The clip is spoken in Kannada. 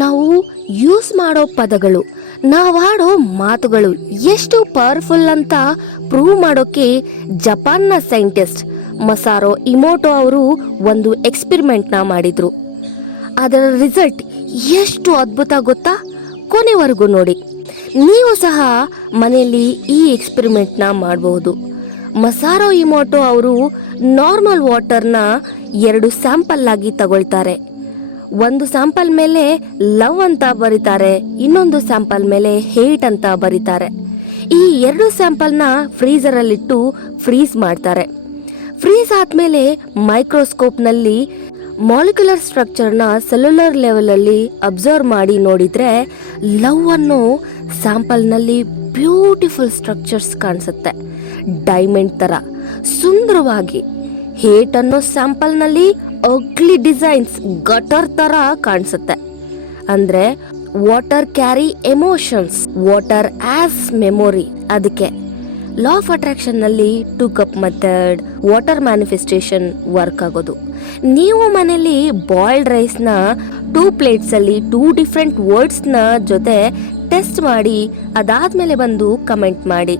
ನಾವು ಯೂಸ್ ಮಾಡೋ ಪದಗಳು, ನಾವಾಡೋ ಮಾತುಗಳು ಎಷ್ಟು ಪವರ್ಫುಲ್ ಅಂತ ಪ್ರೂವ್ ಮಾಡೋಕೆ ಜಪಾನ್ನ ಸೈಂಟಿಸ್ಟ್ ಮಸಾರೋ ಇಮೋಟೋ ಅವರು ಒಂದು ಎಕ್ಸ್ಪೆರಿಮೆಂಟ್ನ ಮಾಡಿದ್ರು. ಅದರ ರಿಸಲ್ಟ್ ಎಷ್ಟು ಅದ್ಭುತ ಗೊತ್ತಾ? ಕೊನೆವರೆಗೂ ನೋಡಿ. ನೀವು ಸಹ ಮನೆಯಲ್ಲಿ ಈ ಎಕ್ಸ್ಪೆರಿಮೆಂಟ್ನ ಮಾಡಬಹುದು. ಮಸಾರೋ ಇಮೋಟೋ ಅವರು ನಾರ್ಮಲ್ ವಾಟರ್ನ 2 ಸ್ಯಾಂಪಲ್ ಆಗಿ ತಗೊಳ್ತಾರೆ. ಒಂದು ಸ್ಯಾಂಪಲ್ ಮೇಲೆ ಲವ್ ಅಂತ ಬರೀತಾರೆ, ಇನ್ನೊಂದು ಸ್ಯಾಂಪಲ್ ಮೇಲೆ ಹೇಟ್ ಅಂತ ಬರೀತಾರೆ. ಈ 2 ಸ್ಯಾಂಪಲ್ನ ಫ್ರೀಜರಲ್ಲಿಟ್ಟು ಫ್ರೀಸ್ ಮಾಡ್ತಾರೆ. ಫ್ರೀಸ್ ಆದ್ಮೇಲೆ ಮೈಕ್ರೋಸ್ಕೋಪ್ನಲ್ಲಿ ಮಾಲಿಕ್ಯುಲರ್ ಸ್ಟ್ರಕ್ಚರ್ನ ಸೆಲ್ಯುಲರ್ ಲೆವೆಲಲ್ಲಿ ಅಬ್ಸರ್ವ್ ಮಾಡಿ ನೋಡಿದ್ರೆ ಲವ್ ಅನ್ನೋ ಸ್ಯಾಂಪಲ್ನಲ್ಲಿ ಬ್ಯೂಟಿಫುಲ್ ಸ್ಟ್ರಕ್ಚರ್ಸ್ ಕಾಣಿಸುತ್ತೆ, ಡೈಮಂಡ್ ತರ ಸುಂದರವಾಗಿ. ಹೇಟ್ ಅನ್ನೋ ಸ್ಯಾಂಪಲ್ನಲ್ಲಿ ಅಗ್ಲಿ ಡಿಸೈನ್ಸ್ ಗಟರ್ ತರ ಕಾಣಿಸುತ್ತೆ. ಅಂದ್ರೆ water carry emotions, water as memory. ಅದಕ್ಕೆ ಲಾ ಆಫ್ ಅಟ್ರಾಕ್ಷನ್ ನಲ್ಲಿ 2 cup method, water manifestation work ಆಗೋದು. ನೀವು ಮನೆಯಲ್ಲಿ ಬಾಯ್ಲ್ಡ್ ರೈಸ್ನ 2 ಪ್ಲೇಟ್ಸ್ ಅಲ್ಲಿ 2 ಡಿಫ್ರೆಂಟ್ ವರ್ಡ್ಸ್ನ ಜೊತೆ ಟೆಸ್ಟ್ ಮಾಡಿ ಅದಾದ್ಮೇಲೆ ಬಂದು ಕಮೆಂಟ್ ಮಾಡಿ.